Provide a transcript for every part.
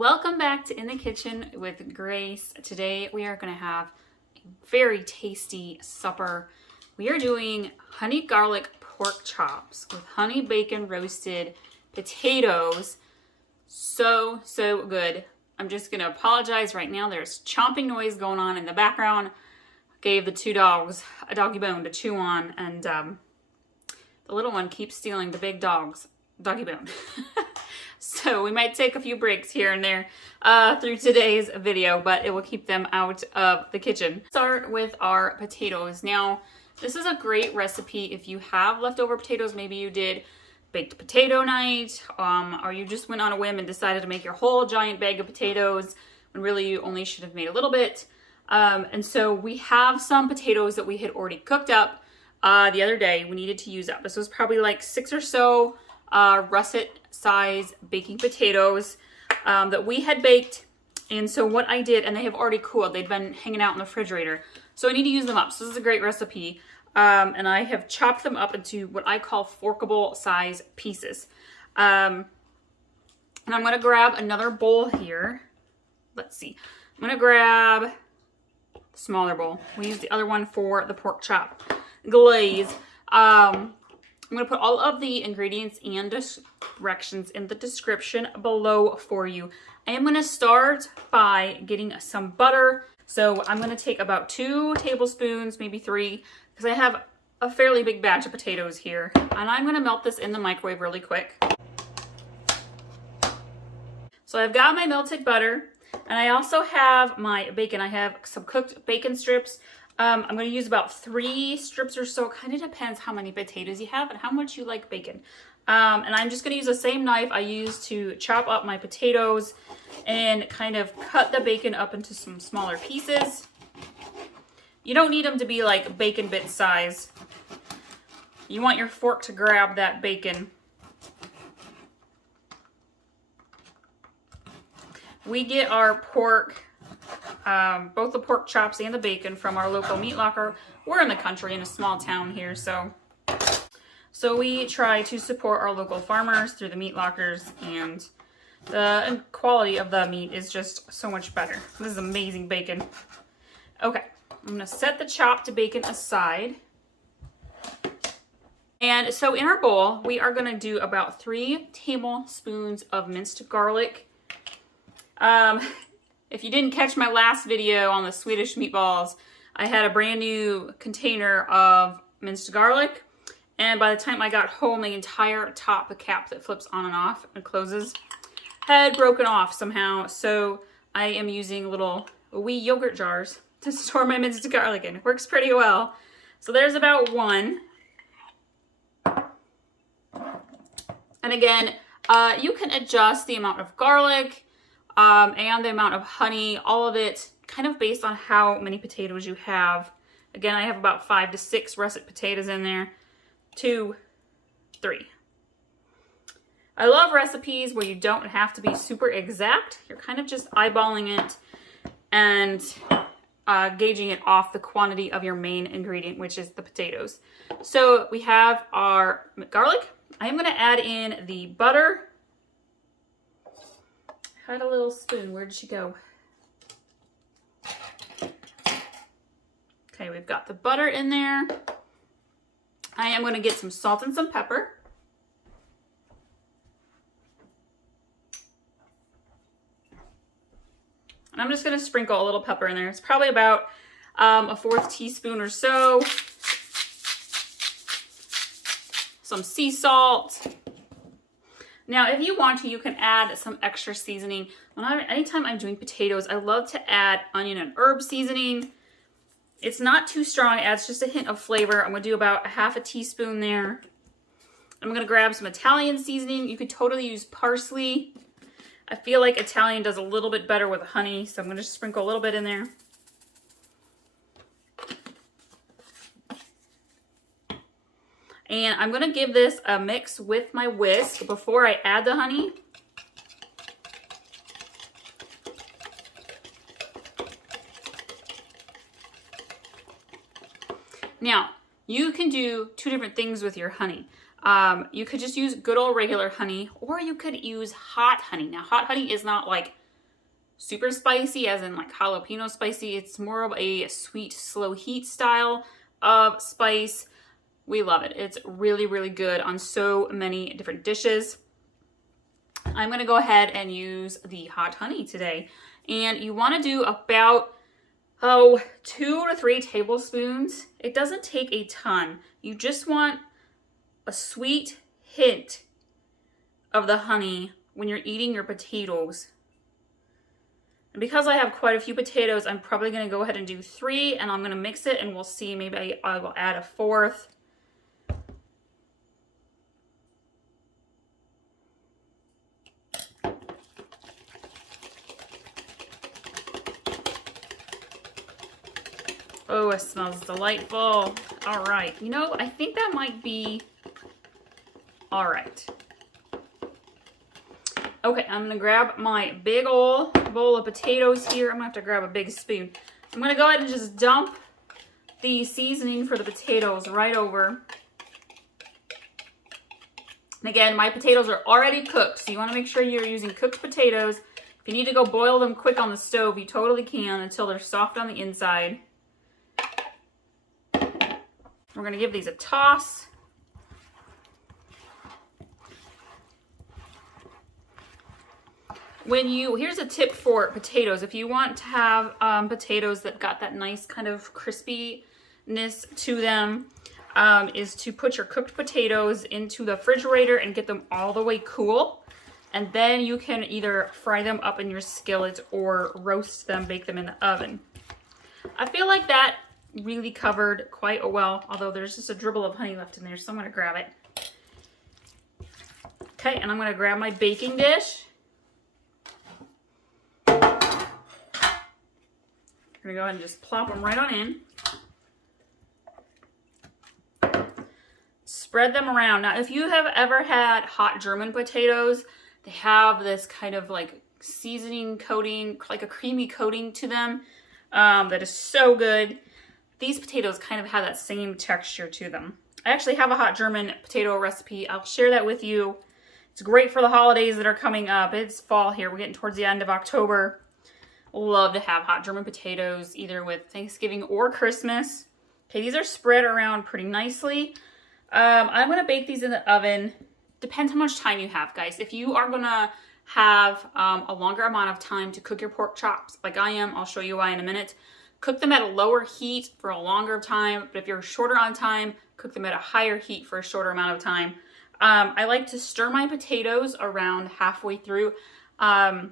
Welcome back to In the Kitchen with Grace. Today we are going to have a very tasty supper. We are doing honey garlic pork chops with honey bacon roasted potatoes. So good. I'm just going to apologize right now. There's chomping noise going on in the background. Gave the two dogs a doggy bone to chew on, and the little one keeps stealing the big dog's doggy bone. So we might take a few breaks here and there through today's video, but it will keep them out of the kitchen. Start with our potatoes. Now, this is a great recipe if you have leftover potatoes. Maybe you did baked potato night, or you just went on a whim and decided to make your whole giant bag of potatoes when really you only should have made a little bit. And so we have some potatoes that we had already cooked up the other day. We needed to use up. This was probably like 6 or so russet size baking potatoes that we had baked. And so what I did, and they have already cooled, they'd been hanging out in the refrigerator, so I need to use them up. So this is a great recipe. And I have chopped them up into what I call forkable size pieces. And I'm going to grab another bowl here. Let's see. I'm going to grab the smaller bowl. We use the other one for the pork chop glaze. I'm going to put all of the ingredients and directions in the description below for you. I am going to start by getting some butter. So I'm going to take about 2 tablespoons, maybe 3, because I have a fairly big batch of potatoes here. And I'm going to melt this in the microwave really quick. So I've got my melted butter, and I also have my bacon. I have some cooked bacon strips. I'm going to use about 3 strips or so. It kind of depends how many potatoes you have and how much you like bacon. And I'm just going to use the same knife I used to chop up my potatoes and kind of cut the bacon up into some smaller pieces. You don't need them to be like bacon bit size. You want your fork to grab that bacon. We get our pork, both the pork chops and the bacon, from our local meat locker. We're in the country in a small town here, so we try to support our local farmers through the meat lockers, and the quality of the meat is just so much better. This is amazing bacon. Okay, I'm gonna set the chopped bacon aside. And so in our bowl, we are gonna do about 3 tablespoons of minced garlic. If you didn't catch my last video on the Swedish meatballs, I had a brand new container of minced garlic. And by the time I got home, the entire top, the cap that flips on and off and closes, had broken off somehow. So I am using little wee yogurt jars to store my minced garlic in. It works pretty well. So there's about 1. And again, you can adjust the amount of garlic and the amount of honey, all of it kind of based on how many potatoes you have. Again, I have about 5 to 6 russet potatoes in there. 2, 3. I love recipes where you don't have to be super exact. You're kind of just eyeballing it and gauging it off the quantity of your main ingredient, which is the potatoes. So we have our garlic. I am going to add in the butter. I had a little spoon. Where did she go? Okay, we've got the butter in there. I am going to get some salt and some pepper. And I'm just going to sprinkle a little pepper in there. It's probably about a 1/4 teaspoon or so. Some sea salt. Now, if you want to, you can add some extra seasoning. Anytime I'm doing potatoes, I love to add onion and herb seasoning. It's not too strong. It adds just a hint of flavor. I'm going to do about 1/2 teaspoon there. I'm going to grab some Italian seasoning. You could totally use parsley. I feel like Italian does a little bit better with honey, so I'm going to just sprinkle a little bit in there. And I'm going to give this a mix with my whisk before I add the honey. Now, you can do 2 different things with your honey. You could just use good old regular honey, or you could use hot honey. Now, hot honey is not like super spicy, as in like jalapeno spicy. It's more of a sweet, slow heat style of spice. We love it. It's really, really good on so many different dishes. I'm going to go ahead and use the hot honey today. And you want to do about 2 to 3 tablespoons. It doesn't take a ton. You just want a sweet hint of the honey when you're eating your potatoes. And because I have quite a few potatoes, I'm probably going to go ahead and do 3, and I'm going to mix it, and we'll see. Maybe I will add a 4th. Oh, it smells delightful. All right. You know, I think that might be all right. Okay, I'm going to grab my big old bowl of potatoes here. I'm going to have to grab a big spoon. I'm going to go ahead and just dump the seasoning for the potatoes right over. And again, my potatoes are already cooked, so you want to make sure you're using cooked potatoes. If you need to go boil them quick on the stove, you totally can until they're soft on the inside. We're going to give these a toss. Here's a tip for potatoes. If you want to have potatoes that got that nice kind of crispiness to them, is to put your cooked potatoes into the refrigerator and get them all the way cool. And then you can either fry them up in your skillet or roast them, bake them in the oven. I feel like that really covered quite well, although there's just a dribble of honey left in there, so I'm going to grab it. Okay, and I'm going to grab my baking dish. I'm going to go ahead and just plop them right on in. Spread them around. Now, if you have ever had hot German potatoes, they have this kind of like seasoning coating, like a creamy coating to them that is so good. These potatoes kind of have that same texture to them. I actually have a hot German potato recipe. I'll share that with you. It's great for the holidays that are coming up. It's fall here. We're getting towards the end of October. Love to have hot German potatoes, either with Thanksgiving or Christmas. Okay, these are spread around pretty nicely. I'm going to bake these in the oven. Depends how much time you have, guys. If you are going to have a longer amount of time to cook your pork chops, like I am, I'll show you why in a minute. Cook them at a lower heat for a longer time, but if you're shorter on time, cook them at a higher heat for a shorter amount of time. I like to stir my potatoes around halfway through. I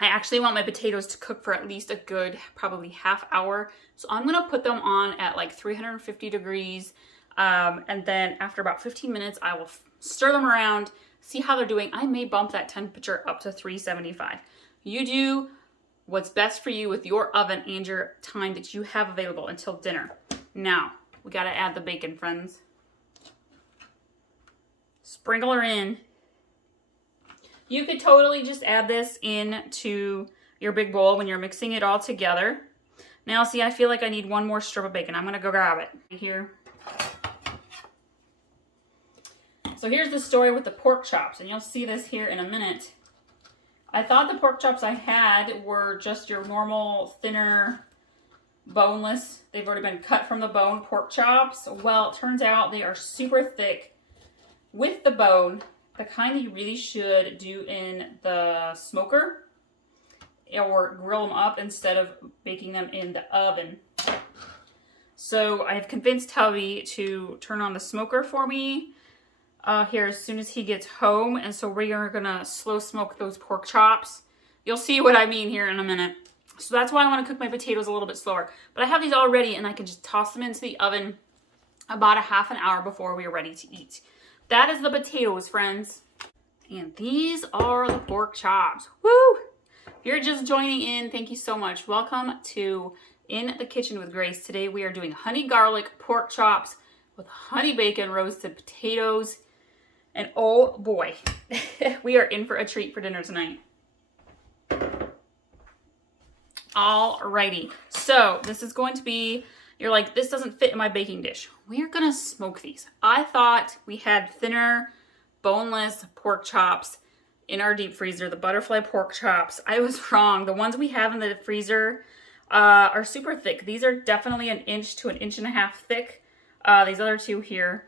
actually want my potatoes to cook for at least a good, probably half hour. So I'm going to put them on at like 350 degrees. And then after about 15 minutes, I will stir them around, see how they're doing. I may bump that temperature up to 375. You do what's best for you with your oven and your time that you have available until dinner. Now, we got to add the bacon, friends. Sprinkle her in. You could totally just add this into your big bowl when you're mixing it all together. Now, see, I feel like I need one more strip of bacon. I'm going to go grab it here. So here's the story with the pork chops, and you'll see this here in a minute. I thought the pork chops I had were just your normal, thinner, boneless. They've already been cut from the bone pork chops. Well, it turns out they are super thick with the bone, the kind that you really should do in the smoker or grill them up instead of baking them in the oven. So I've convinced Tubby to turn on the smoker for me here as soon as he gets home. And so we are gonna slow smoke those pork chops. You'll see what I mean here in a minute. So that's why I want to cook my potatoes a little bit slower. But I have these all ready and I can just toss them into the oven about a half an hour before we are ready to eat. That is the potatoes, friends. And these are the pork chops. Woo! If you're just joining in, thank you so much. Welcome to In the Kitchen with Grace. Today we are doing honey garlic pork chops with honey bacon roasted potatoes. And oh boy, we are in for a treat for dinner tonight. Alrighty, so this is going to be, you're like, this doesn't fit in my baking dish. We are gonna smoke these. I thought we had thinner, boneless pork chops in our deep freezer, the butterfly pork chops. I was wrong. The ones we have in the freezer are super thick. These are definitely 1 inch to 1.5 inches thick. These other two here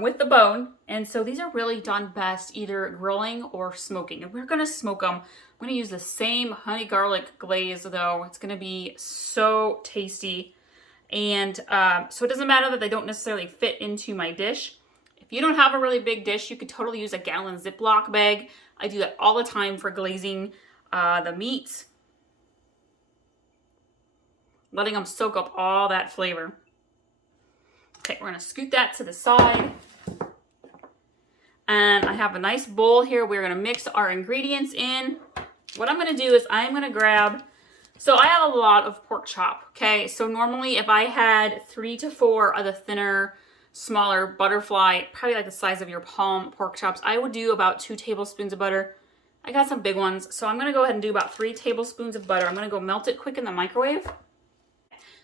with the bone. And so these are really done best either grilling or smoking. And we're going to smoke them. I'm going to use the same honey garlic glaze though. It's going to be so tasty. And so it doesn't matter that they don't necessarily fit into my dish. If you don't have a really big dish, you could totally use a gallon Ziploc bag. I do that all the time for glazing the meats. Letting them soak up all that flavor. Okay, we're gonna scoot that to the side. And I have a nice bowl here. We're gonna mix our ingredients in. What I'm gonna do is I'm gonna grab, so I have a lot of pork chop, okay? So normally if I had 3 to 4 of the thinner, smaller butterfly, probably like the size of your palm pork chops, I would do about 2 tablespoons of butter. I got some big ones, so I'm gonna go ahead and do about 3 tablespoons of butter. I'm gonna go melt it quick in the microwave.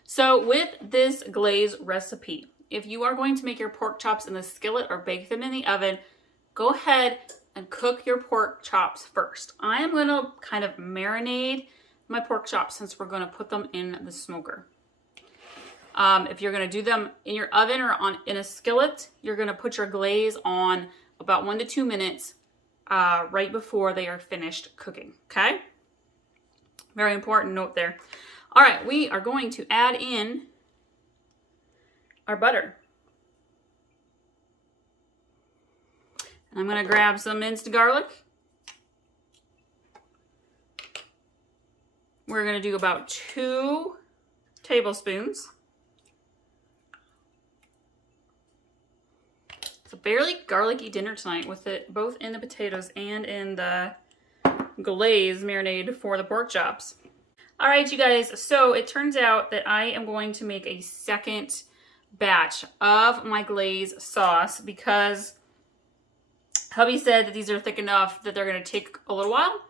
So with this glaze recipe, if you are going to make your pork chops in the skillet or bake them in the oven, go ahead and cook your pork chops first. I am going to kind of marinate my pork chops since we're going to put them in the smoker. If you're going to do them in your oven or in a skillet, you're going to put your glaze on about 1 to 2 minutes right before they are finished cooking, okay? Very important note there. All right, we are going to add in our butter. And I'm going to grab some minced garlic. We're going to do about 2 tablespoons. It's a fairly garlicky dinner tonight with it both in the potatoes and in the glaze marinade for the pork chops. All right, you guys, so it turns out that I am going to make a second batch of my glaze sauce because hubby said that these are thick enough that they're going to take a little while,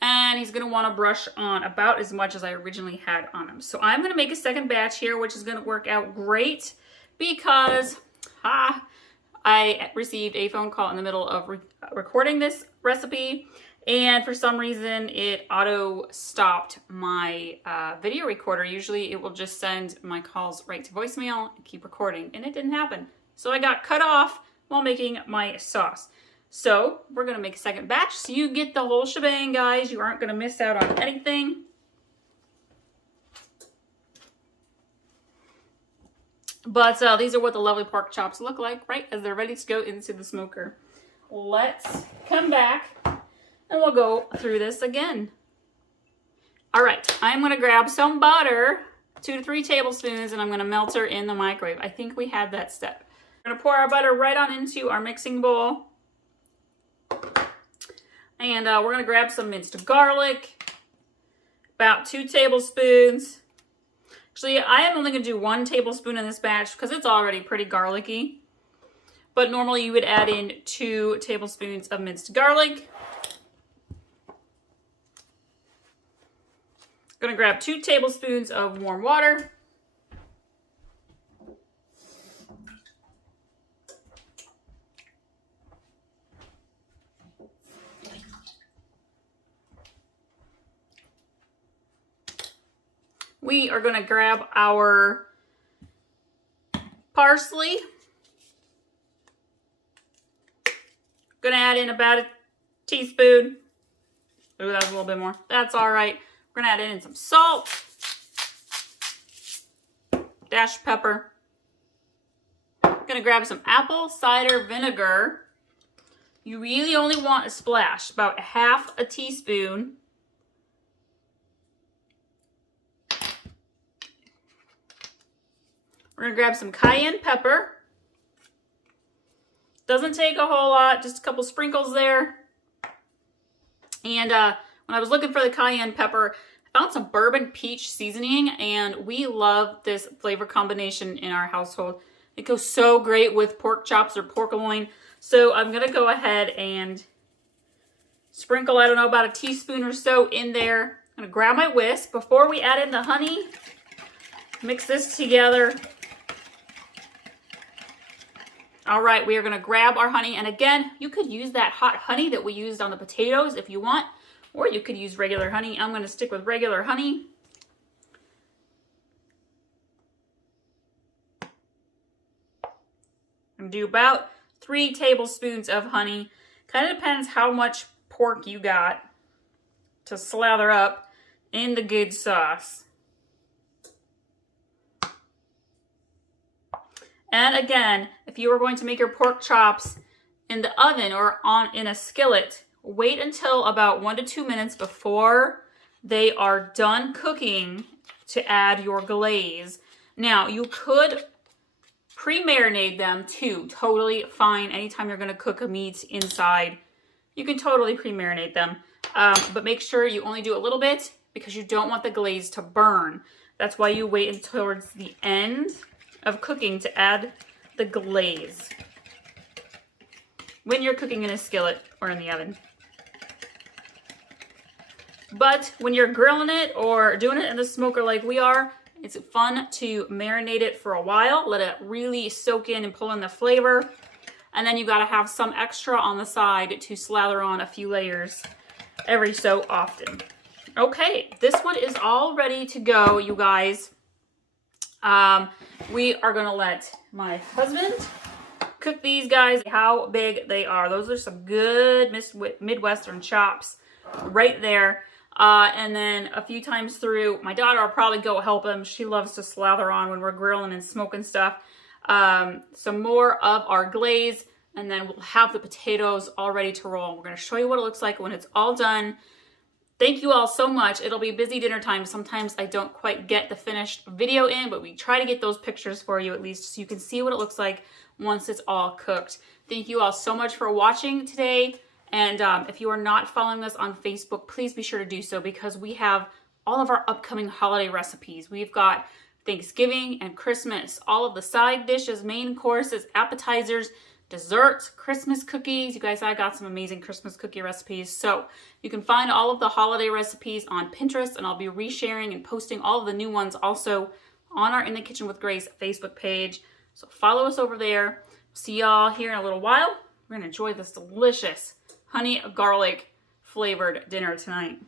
and he's going to want to brush on about as much as I originally had on them. So I'm going to make a second batch here, which is going to work out great because I received a phone call in the middle of recording this recipe, and for some reason it auto stopped my video recorder. Usually it will just send my calls right to voicemail and keep recording, and it didn't happen. So I got cut off while making my sauce. So we're gonna make a second batch so you get the whole shebang, guys. You aren't gonna miss out on anything. But these are what the lovely pork chops look like, right, as they're ready to go into the smoker. Let's come back and we'll go through this again. All right, I'm gonna grab some butter, 2 to 3 tablespoons, and I'm gonna melt her in the microwave. I think we had that step. We're gonna pour our butter right on into our mixing bowl. And we're gonna grab some minced garlic, about 2 tablespoons. Actually, I am only gonna do 1 tablespoon in this batch because it's already pretty garlicky. But normally you would add in 2 tablespoons of minced garlic. Gonna grab 2 tablespoons of warm water. We are gonna grab our parsley. Gonna add in about a teaspoon. Ooh, that was a little bit more. That's all right. We're gonna add in some salt, dash pepper. Gonna grab some apple cider vinegar. You really only want a splash, about half a teaspoon. We're gonna grab some cayenne pepper. Doesn't take a whole lot, just a couple sprinkles there. And when I was looking for the cayenne pepper, I found some bourbon peach seasoning, and we love this flavor combination in our household. It goes so great with pork chops or pork loin. So I'm gonna go ahead and sprinkle, I don't know, about a teaspoon or so in there. I'm gonna grab my whisk. Before we add in the honey, mix this together. All right, we are gonna grab our honey. And again, you could use that hot honey that we used on the potatoes if you want, or you could use regular honey. I'm gonna stick with regular honey. And do about 3 tablespoons of honey. Kind of depends how much pork you got to slather up in the good sauce. And again, if you are going to make your pork chops in the oven or in a skillet, wait until about 1 to 2 minutes before they are done cooking to add your glaze. Now, you could pre-marinate them too, totally fine. Anytime you're gonna cook a meat inside, you can totally pre-marinate them. But make sure you only do a little bit because you don't want the glaze to burn. That's why you wait until towards the end of cooking to add the glaze when you're cooking in a skillet or in the oven. But when you're grilling it or doing it in the smoker like we are, it's fun to marinate it for a while, let it really soak in and pull in the flavor. And then you gotta have some extra on the side to slather on a few layers every so often. Okay, this one is all ready to go, you guys. We are gonna let my husband cook these guys. How big they are. Those are some good Midwestern chops right there. And then a few times through, my daughter will probably go help him. She loves to slather on when we're grilling and smoking stuff. Some more of our glaze, and then we'll have the potatoes all ready to roll. We're gonna show you what it looks like when it's all done. Thank you all so much. It'll be busy dinner time. Sometimes I don't quite get the finished video in, but we try to get those pictures for you at least so you can see what it looks like once it's all cooked. Thank you all so much for watching today. And if you are not following us on Facebook, please be sure to do so because we have all of our upcoming holiday recipes. We've got Thanksgiving and Christmas, all of the side dishes, main courses, appetizers, desserts, Christmas cookies. You guys, I got some amazing Christmas cookie recipes. So you can find all of the holiday recipes on Pinterest, and I'll be resharing and posting all of the new ones also on our In the Kitchen with Grace Facebook page. So follow us over there. See y'all here in a little while. We're gonna enjoy this delicious honey garlic flavored dinner tonight.